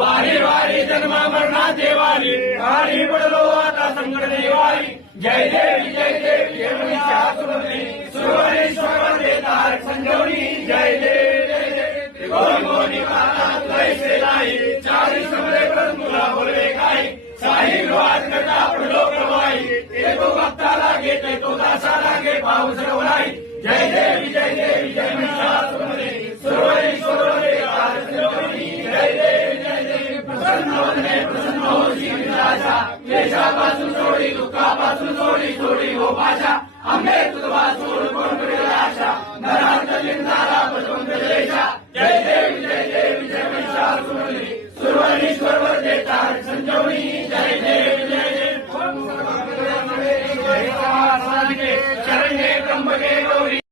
वारी वारी जन्म मरणाचे वारी वारी पडलो आता संकट वारी जय देवी जय देवी सुरवरी तारक संजोनी जय देवी गोरी गोरी माता तुझे लाई चारी समरे पर मुला बोलवे काय साई विवाद करता पडलो प्रवाई एको भक्ता लागे ते तो दासा लागे पाऊस रवलाई जय देवी जय महिषासुरमर्दिनी सुरवरी तारक संजोनी जय देवी प्रसन्न हो श्री राजा क्लेशापासून सोडी दुःखापासून सोडी हो भाषा आंबे तुझा सोड कोण